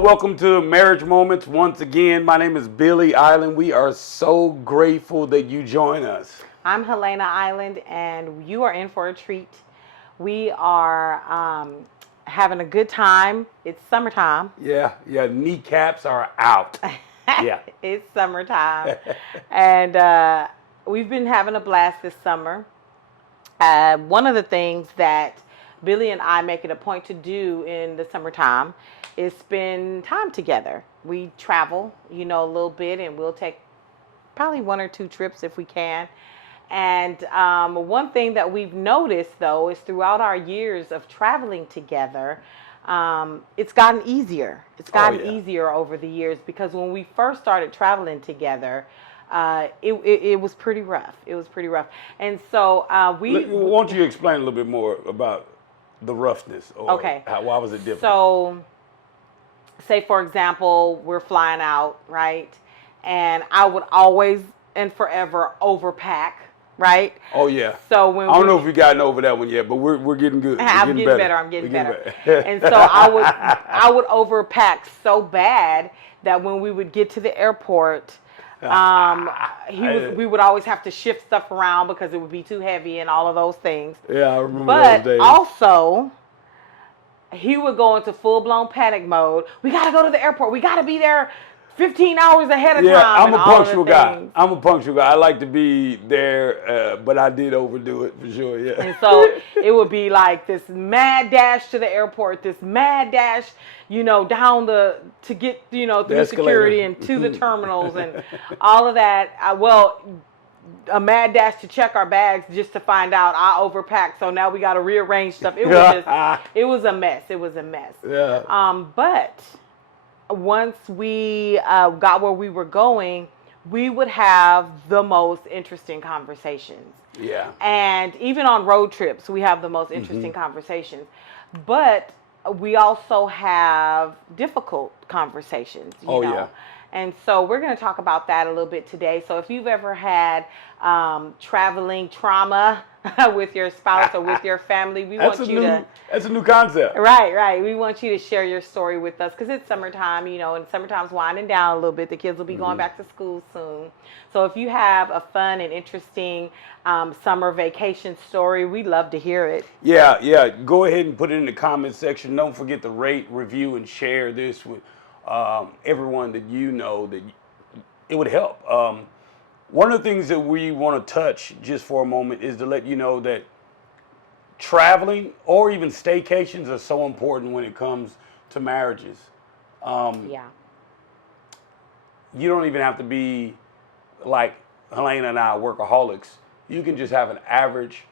welcome to Marriage Moments once again. My name is Billy Island. We are so grateful that you join us. I'm Helena Island, and you are in for a treat. We are having a good time. It's summertime. Yeah, kneecaps are out. Yeah. It's summertime. And we've been having a blast this summer. One of the things that Billy and I make it a point to do in the summertime is spend time together. We travel, a little bit, and we'll take probably one or two trips if we can. And one thing that we've noticed, though, is throughout our years of traveling together, it's gotten easier. It's gotten easier over the years, because when we first started traveling together, it was pretty rough. It was pretty rough. And so Why don't you explain a little bit more about the roughness? Or Okay. Why was it different? So, say, for example, we're flying out, right? And I would always and forever overpack. Right? Oh yeah. So when I don't know if we've gotten over that one yet, but we're getting good. I'm getting better. I'm getting better. And so I would overpack so bad that when we would get to the airport, we would always have to shift stuff around because it would be too heavy and all of those things. Yeah, I remember But those days. also, he would go into full-blown panic mode. We got to go to the airport. We got to be there 15 hours ahead of time. Yeah, I'm and a all punctual of the guy. things. I'm a punctual guy. I like to be there, but I did overdo it for sure. Yeah. And so it would be like this mad dash to the airport, this mad dash, down to get, through security and to the terminals and all of that. A mad dash to check our bags just to find out I overpacked. So now we got to rearrange stuff. It was a mess. It was a mess. Yeah. But once we got where we were going, we would have the most interesting conversations. Yeah. And even on road trips, we have the most interesting conversations. But we also have difficult conversations, you know. Yeah. And so we're going to talk about that a little bit today. So if you've ever had traveling trauma with your spouse or with your family, That's a new concept. Right. We want you to share your story with us because it's summertime, and summertime's winding down a little bit. The kids will be going back to school soon. So if you have a fun and interesting summer vacation story, we'd love to hear it. Yeah. Go ahead and put it in the comment section. Don't forget to rate, review, and share this with everyone that that it would help. One of the things that we want to touch just for a moment is to let you know that traveling or even staycations are so important when it comes to marriages. Yeah. You don't even have to be like Helena and I, workaholics. You can just have an average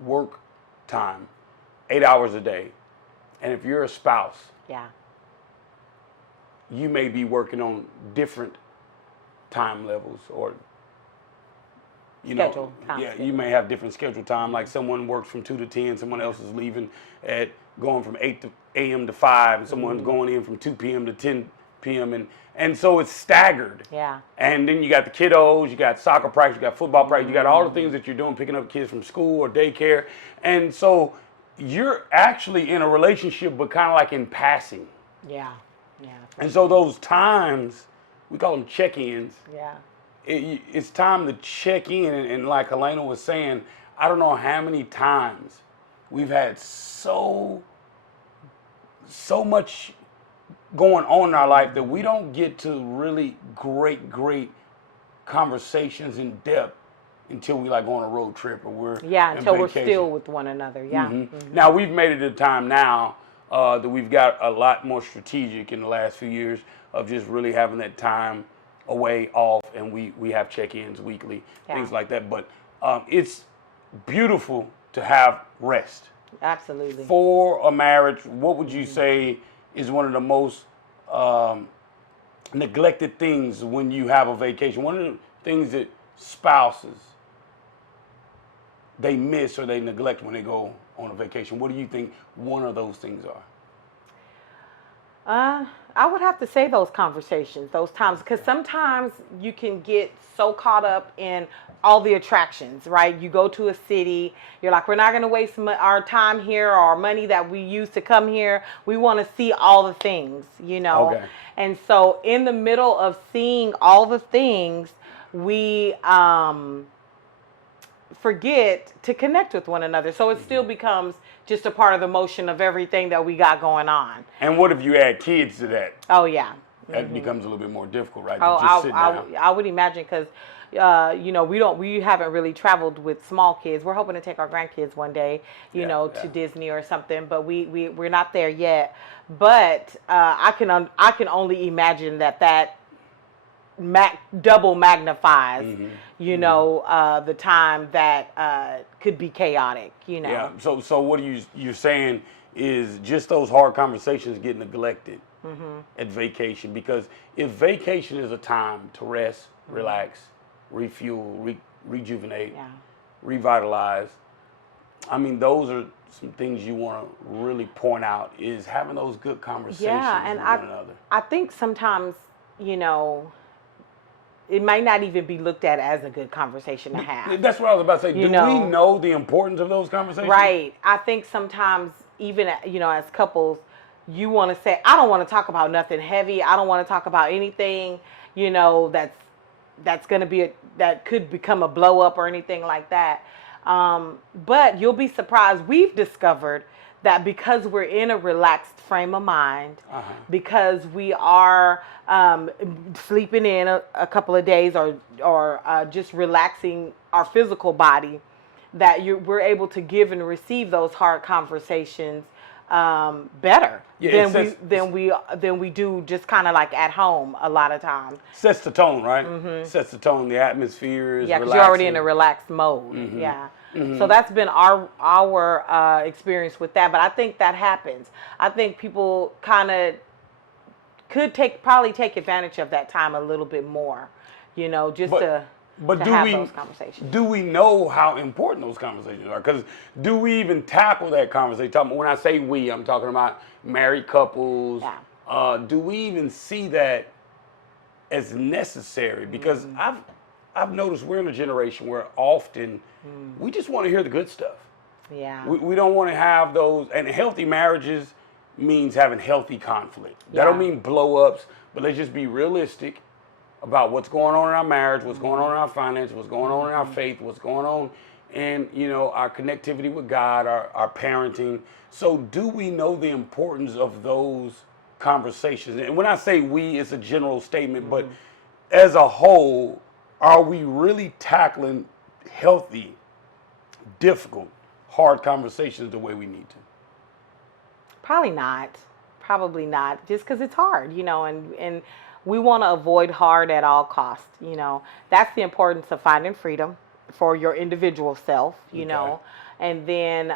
work time, 8 hours a day. And if you're a spouse, Yeah. you may be working on different time levels or Schedule time. Yeah, you may have different schedule time. Like someone works from 2 to 10, someone else is leaving at going from 8 a.m. to 5, and someone's going in from 2 p.m. to 10 p.m. and so it's staggered. Yeah. And then you got the kiddos, you got soccer practice, you got football practice, you got all the things that you're doing, picking up kids from school or daycare. And so you're actually in a relationship, but kind of like in passing. Yeah. And so those times, we call them check-ins. Yeah. It's time to check in, and like Helena was saying, I don't know how many times we've had so much going on in our life that we don't get to really great conversations in depth until we like go on a road trip or we're until we're vacation. still with one another. Yeah. Now we've made it a time now that we've got a lot more strategic in the last few years of just really having that time away, off, and we have check-ins weekly, things like that. But it's beautiful to have rest. Absolutely. For a marriage, what would you say is one of the most neglected things when you have a vacation? One of the things that spouses, they miss or they neglect when they go on a vacation. What do you think one of those things are? I would have to say those conversations, those times, because sometimes you can get so caught up in all the attractions, right? You go to a city, you're like, we're not going to waste our time here or our money that we use to come here. We want to see all the things, you know? Okay. And so, in the middle of seeing all the things, we forget to connect with one another. So, it still becomes just a part of the motion of everything that we got going on. And what if you add kids to that? Oh, yeah. That becomes a little bit more difficult, right? Oh, To just sit down. I would imagine because, you know, we haven't really traveled with small kids. We're hoping to take our grandkids one day, you Yeah, know, yeah. to Disney or something, but we're not there yet. But I can only imagine that double magnifies, you know, the time that could be chaotic, you know. Yeah. So what you're saying is just those hard conversations get neglected at vacation, because if vacation is a time to rest, relax, refuel, rejuvenate, Yeah. revitalize. I mean, those are some things you want to really point out, is having those good conversations Yeah, and with one another. I think sometimes, you know, it might not even be looked at as a good conversation to have. That's what I was about to say. You Do know. we know the importance of those conversations? Right. I think sometimes even, you know, as couples, you want to say, I don't want to talk about nothing heavy. I don't want to talk about anything, you know, that's going to be that could become a blow up or anything like that. But you'll be surprised. We've discovered that because we're in a relaxed frame of mind, because we are sleeping in a couple of days or just relaxing our physical body, that we're able to give and receive those hard conversations better Yeah, than we do just kind of like at home a lot of times. Sets the tone, right? Sets the tone. The atmosphere is Yeah, because relaxing. you're already in a relaxed mode. Yeah. So that's been our experience with that. But I think that happens. I think people kind of could probably take advantage of that time a little bit more, you know, just to have those conversations. Do we know how important those conversations are? Because do we even tackle that conversation? When I say we, I'm talking about married couples. Yeah. Do we even see that as necessary? Because I've noticed we're in a generation where often we just want to hear the good stuff. Yeah. We don't want to have those, and healthy marriages means having healthy conflict. That don't mean blow ups, but let's just be realistic about what's going on in our marriage, what's going on in our finances, what's going on in our faith, what's going on in, you know, our connectivity with God, our parenting. So do we know the importance of those conversations? And when I say we, it's a general statement, but as a whole, are we really tackling healthy, difficult, hard conversations the way we need to? Probably not, just because it's hard, you know, and we want to avoid hard at all costs, you know. That's the importance of finding freedom for your individual self, you know, and then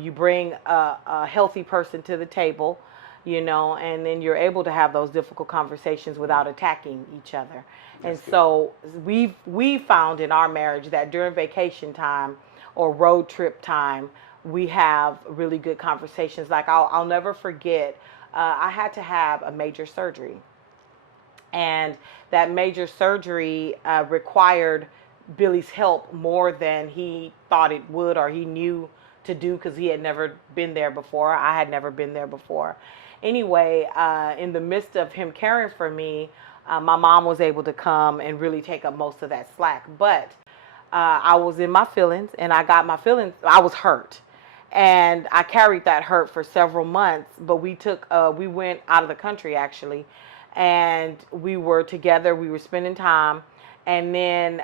you bring a healthy person to the table, you know, and then you're able to have those difficult conversations without attacking each other. And so we found in our marriage that during vacation time or road trip time, we have really good conversations. Like I'll never forget, I had to have a major surgery. And that major surgery required Billy's help more than he thought it would or he knew to do, because he had never been there before. I had never been there before. Anyway, in the midst of him caring for me, my mom was able to come and really take up most of that slack. But I was in my feelings, and I was hurt. And I carried that hurt for several months. But we went out of the country, actually. And we were together. We were spending time. And then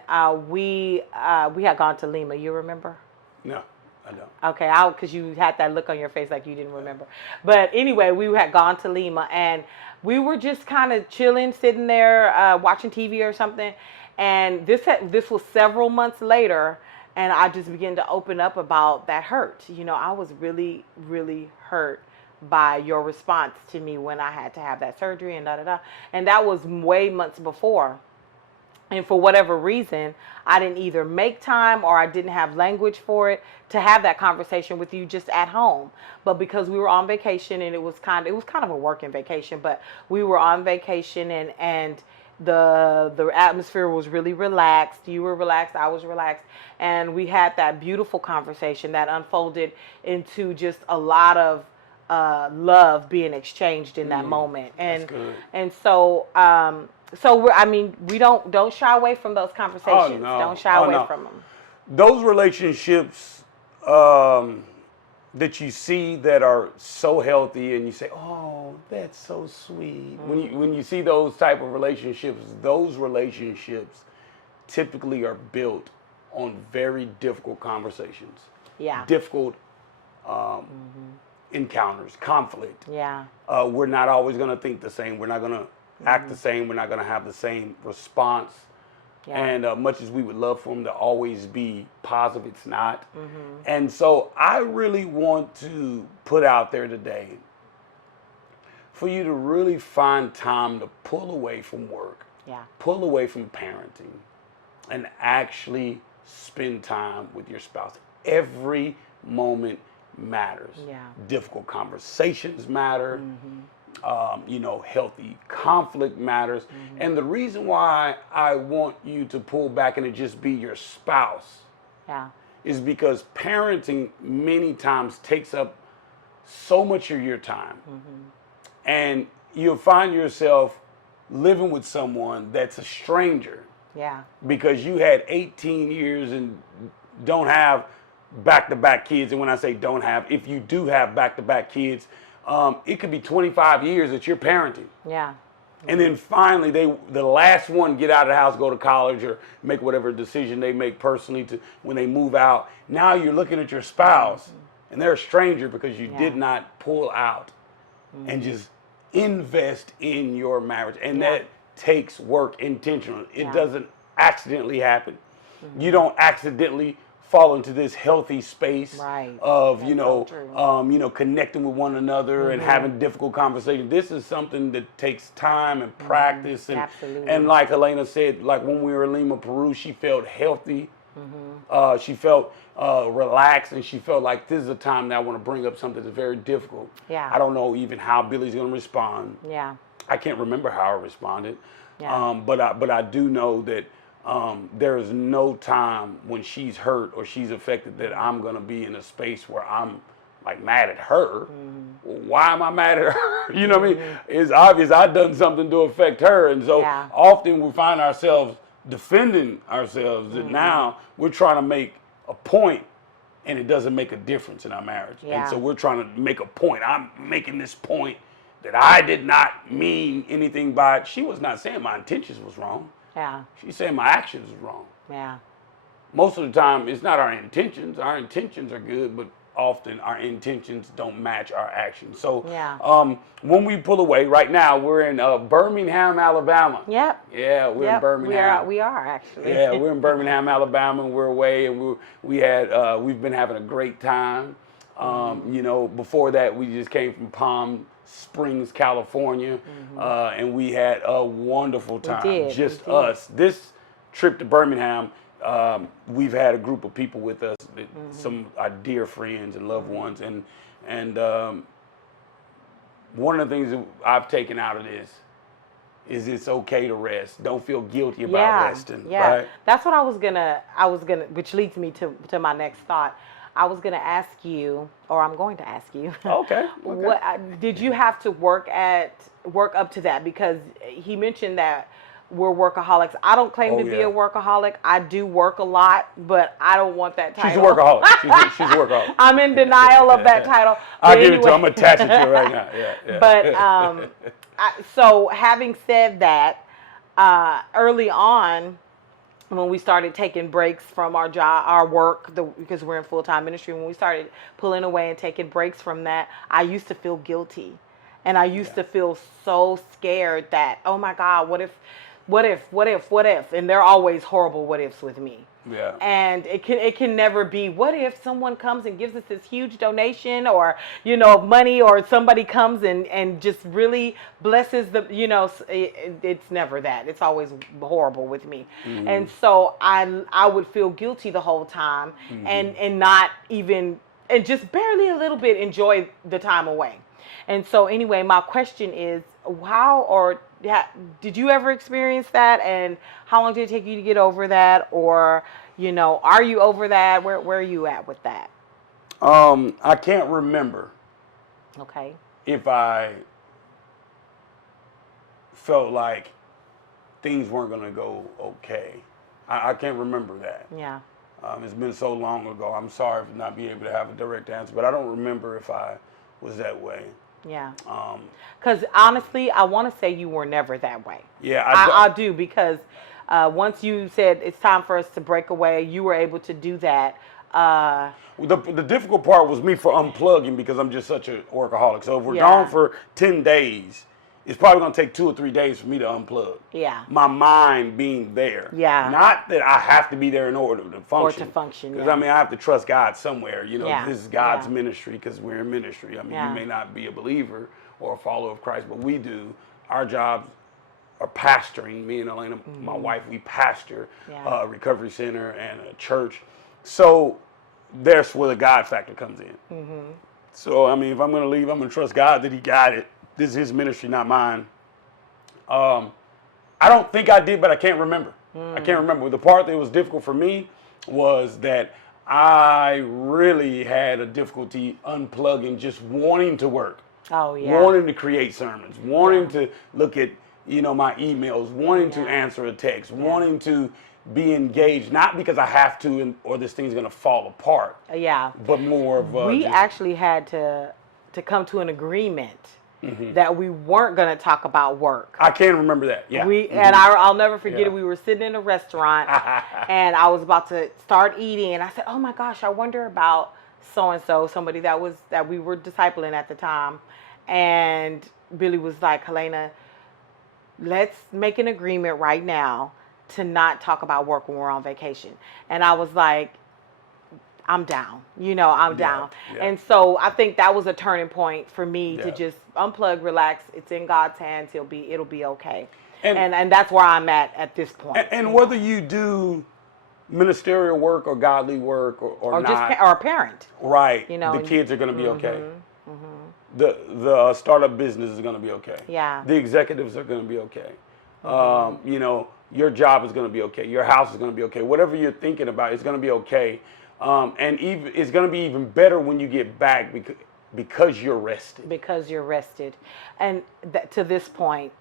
we had gone to Lima. You remember? No, I don't. Okay, because you had that look on your face like you didn't remember. But anyway, we had gone to Lima, and we were just kind of chilling, sitting there, watching TV or something. And this was several months later, and I just began to open up about that hurt. You know, I was really, really hurt by your response to me when I had to have that surgery and da-da-da. And that was way months before. And for whatever reason, I didn't either make time or I didn't have language for it to have that conversation with you just at home. But because we were on vacation and it was kind of a working vacation, but we were on vacation and the atmosphere was really relaxed. You were relaxed, I was relaxed, and we had that beautiful conversation that unfolded into just a lot of love being exchanged in that moment. That's good. And so we don't shy away from those conversations. no. Don't shy Oh, away no. from them. Those relationships that you see that are so healthy, and you say, "Oh, that's so sweet." When you see those type of relationships, those relationships typically are built on very difficult conversations, Yeah. difficult encounters, conflict. Yeah. We're not always going to think the same. We're not going to act the same. We're not going to have the same response. Yeah. And much as we would love for them to always be positive, it's not. And so I really want to put out there today for you to really find time to pull away from work, Yeah. pull away from parenting, and actually spend time with your spouse. Every moment matters. Yeah. Difficult conversations matter. Healthy conflict matters. And the reason why I want you to pull back and it just be your spouse Yeah. is because parenting many times takes up so much of your time. And you'll find yourself living with someone that's a stranger Yeah. because you had 18 years and don't have back-to-back kids. And when I say don't have, if you do have back-to-back kids, it could be 25 years that you're parenting. Yeah. And then finally, the last one get out of the house, go to college, or make whatever decision they make personally to when they move out. Now you're looking at your spouse, and they're a stranger because you did not pull out and just invest in your marriage. And that takes work intentionally. It doesn't accidentally happen. You don't accidentally fall into this healthy space of connecting with one another and having difficult conversations. This is something that takes time and practice and like Helena said, like when we were in Lima, Peru, she felt healthy. She felt relaxed, and she felt like this is a time that I want to bring up something that's very difficult. Yeah. I don't know even how Billy's going to respond. Yeah. I can't remember how I responded. Yeah. But I do know that there is no time when she's hurt or she's affected that I'm going to be in a space where I'm like mad at her. Why am I mad at her? You know what I mean? It's obvious I've done something to affect her. And so often we find ourselves defending ourselves, and now we're trying to make a point and it doesn't make a difference in our marriage. And so we're trying to make a point. I'm making this point that I did not mean anything by it. She was not saying my intentions was wrong. Yeah. She's saying my actions was wrong. Yeah. Most of the time, it's not our intentions. Our intentions are good, but often our intentions don't match our actions. So when we pull away, right now we're in Birmingham, Alabama. Yep. Yeah, we're in Birmingham. We are actually. Yeah, we're in Birmingham, Alabama, and we're away, and we've been having a great time. Before that, we just came from Palm Springs, California, and we had a wonderful time. Just us. This trip to Birmingham, we've had a group of people with us, some our dear friends and loved ones, and one of the things that I've taken out of this is it's okay to rest. Don't feel guilty about resting. Yeah, right? That's what I was gonna, which leads me to my next thought. I was gonna ask you, or I'm going to ask you. Okay. What did you have to work up to that? Because he mentioned that we're workaholics. I don't claim to be a workaholic. I do work a lot, but I don't want that title. She's a workaholic. She's a workaholic. I'm in denial of that title. I'll give it to you. I'm attaching to it right now. Yeah. But so having said that, early on, when we started taking breaks from our job, our work, because we're in full-time ministry, when we started pulling away and taking breaks from that, I used to feel guilty. And I used to feel so scared that, oh my God, what if what if, and they're always horrible what ifs with me. Yeah. And it can never be, what if someone comes and gives us this huge donation, or of money, or somebody comes and just really blesses the, it's never that. It's always horrible with me. And so I would feel guilty the whole time, and not even, and just barely a little bit enjoy the time away. And so anyway, my question is, did you ever experience that? And how long did it take you to get over that? Or, are you over that? Where are you at with that? I can't remember Okay. if I felt like things weren't going to go okay. I can't remember that. Yeah. It's been so long ago. I'm sorry for not being able to have a direct answer, but I don't remember if I was that way. Yeah. Because honestly, I want to say you were never that way. Yeah, I do, because once you said it's time for us to break away, you were able to do that. The difficult part was me for unplugging, because I'm just such a workaholic. So if we're Yeah. gone for 10 days, it's probably going to take 2 or 3 days for me to unplug. Yeah. My mind being there. Yeah. Not that I have to be there in order to function. Because, yeah. I mean, I have to trust God somewhere. Yeah. This is God's Yeah. ministry, because we're in ministry. I mean, Yeah. you may not be a believer or a follower of Christ, but we do. Our jobs are pastoring. Me and Elena, my wife, we pastor Yeah. a recovery center and a church. So that's where the God factor comes in. So, I mean, if I'm going to leave, I'm going to trust God that He got it. This is His ministry, not mine. I don't think I did, but I can't remember. I can't remember. The part that was difficult for me was that I really had a difficulty unplugging, just wanting to work. Oh, yeah. Wanting to create sermons, wanting to look at, my emails, wanting to answer a text, wanting to be engaged, not because I have to or this thing's going to fall apart. Yeah. But more of we just, actually had to come to an agreement that we weren't going to talk about work. I can't remember that. Yeah. And I'll never forget Yeah. it. We were sitting in a restaurant and I was about to start eating, and I said, "Oh my gosh, I wonder about so and so, somebody that we were discipling at the time." And Billy was like, "Helena, let's make an agreement right now to not talk about work when we're on vacation." And I was like, I'm down. I'm down. Yeah. And so I think that was a turning point for me to Yeah. just unplug, relax. It's in God's hands. It'll be okay. And- And that's where I'm at this point. And whether you do ministerial work or godly work or not, just or a parent. right? The kids are going to be okay. The startup business is going to be okay. Yeah. The executives are going to be okay. Your job is going to be okay. Your house is going to be okay. Whatever you're thinking about is going to be okay. And even it's going to be even better when you get back because you're rested. Because you're rested. And to this point,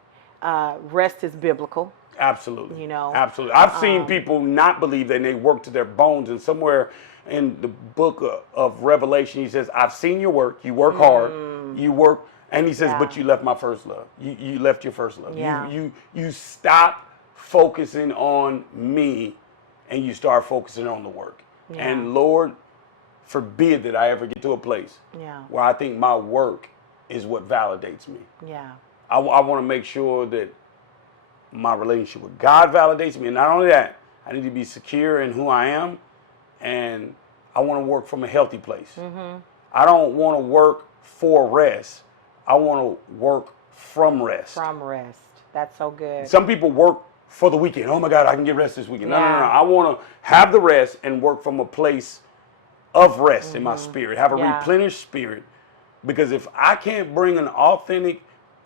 rest is biblical. Absolutely. Absolutely. I've seen people not believe that, and they work to their bones. And somewhere in the book of Revelation, he says, "I've seen your work. You work hard. You work." And he says, Yeah. "But you left my first love. You left your first love. Yeah. You stopped focusing on me, and you start focusing on the work." Yeah. And Lord, forbid that I ever get to a place where I think my work is what validates me. Yeah. I want to make sure that my relationship with God validates me. And not only that, I need to be secure in who I am, and I want to work from a healthy place. I don't want to work for rest. I want to work from rest. From rest. That's so good. Some people work for the weekend. Oh my God, I can get rest this weekend. No. Yeah. I want to have the rest and work from a place of rest in my spirit, have a Yeah. replenished spirit. Because if I can't bring an authentic,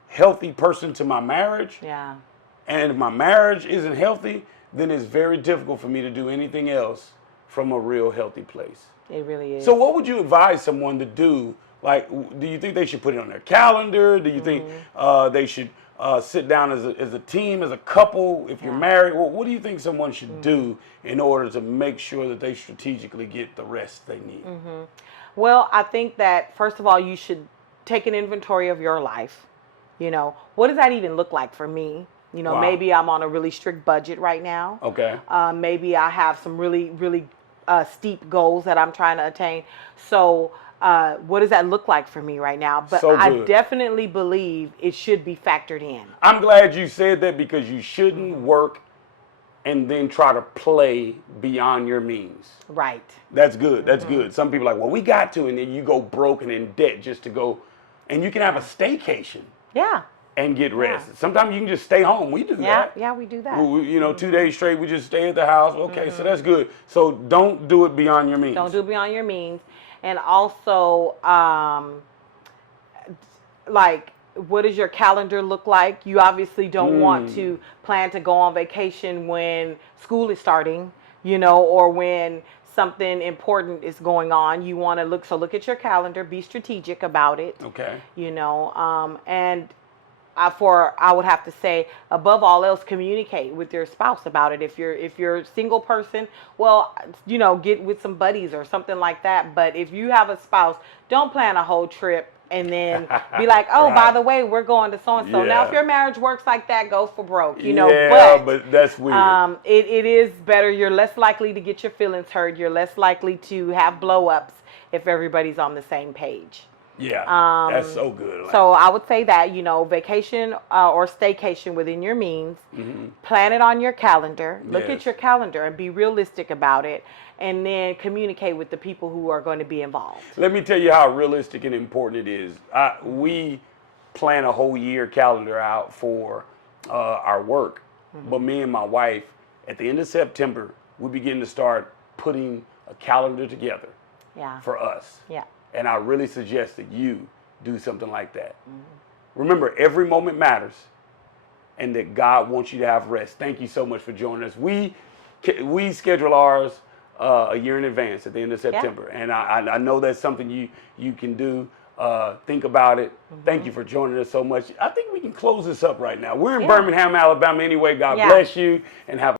healthy person to my marriage, Yeah. and if my marriage isn't healthy, then it's very difficult for me to do anything else from a real healthy place. It really is. So what would you advise someone to do? Like, do you think they should put it on their calendar? Do you think they should sit down as a team, as a couple, if you're married? Well, what do you think someone should do in order to make sure that they strategically get the rest they need? Well, I think that, first of all, you should take an inventory of your life. What does that even look like for me? Wow. Maybe I'm on a really strict budget right now. Okay. Maybe I have some really, really steep goals that I'm trying to attain. So what does that look like for me right now? But So I good. definitely believe it should be factored in. I'm glad you said that because you shouldn't work and then try to play beyond your means. Right. That's good. That's good. Some people are like, well, we got to, and then you go broken in debt just to go, and you can have a staycation Yeah. and get rest. Sometimes you can just stay home. We do Yeah. that. Yeah, we do that. You know, 2 days straight, we just stay at the house. Okay, so that's good. So don't do it beyond your means. Don't do it beyond your means. And also, like, what does your calendar look like? You obviously don't want to plan to go on vacation when school is starting, you know, or when something important is going on. You want to look at your calendar, be strategic about it, Okay. you know, and I would have to say, above all else, communicate with your spouse about it. If you're a single person, well, you know, get with some buddies or something like that. But if you have a spouse, don't plan a whole trip and then be like, oh, by Right. the way, we're going to so and so. Now, Yeah. if your marriage works like that, go for broke, you know. Yeah, but that's weird. It is better. You're less likely to get your feelings hurt. You're less likely to have blow ups if everybody's on the same page. Yeah, that's so good. So I would say that, you know, vacation or staycation within your means, plan it on your calendar, look Yes. at your calendar and be realistic about it, and then communicate with the people who are going to be involved. Let me tell you how realistic and important it is. We plan a whole year calendar out for our work, but me and my wife, at the end of September, we begin to start putting a calendar together Yeah. for us. Yeah. And I really suggest that you do something like that. Remember, every moment matters, and that God wants you to have rest. Thank you so much for joining us. We schedule ours a year in advance at the end of September, and I know that's something you can do. Think about it. Thank you for joining us so much. I think we can close this up right now. We're in Yeah. Birmingham, Alabama anyway. God Yeah. bless you, and have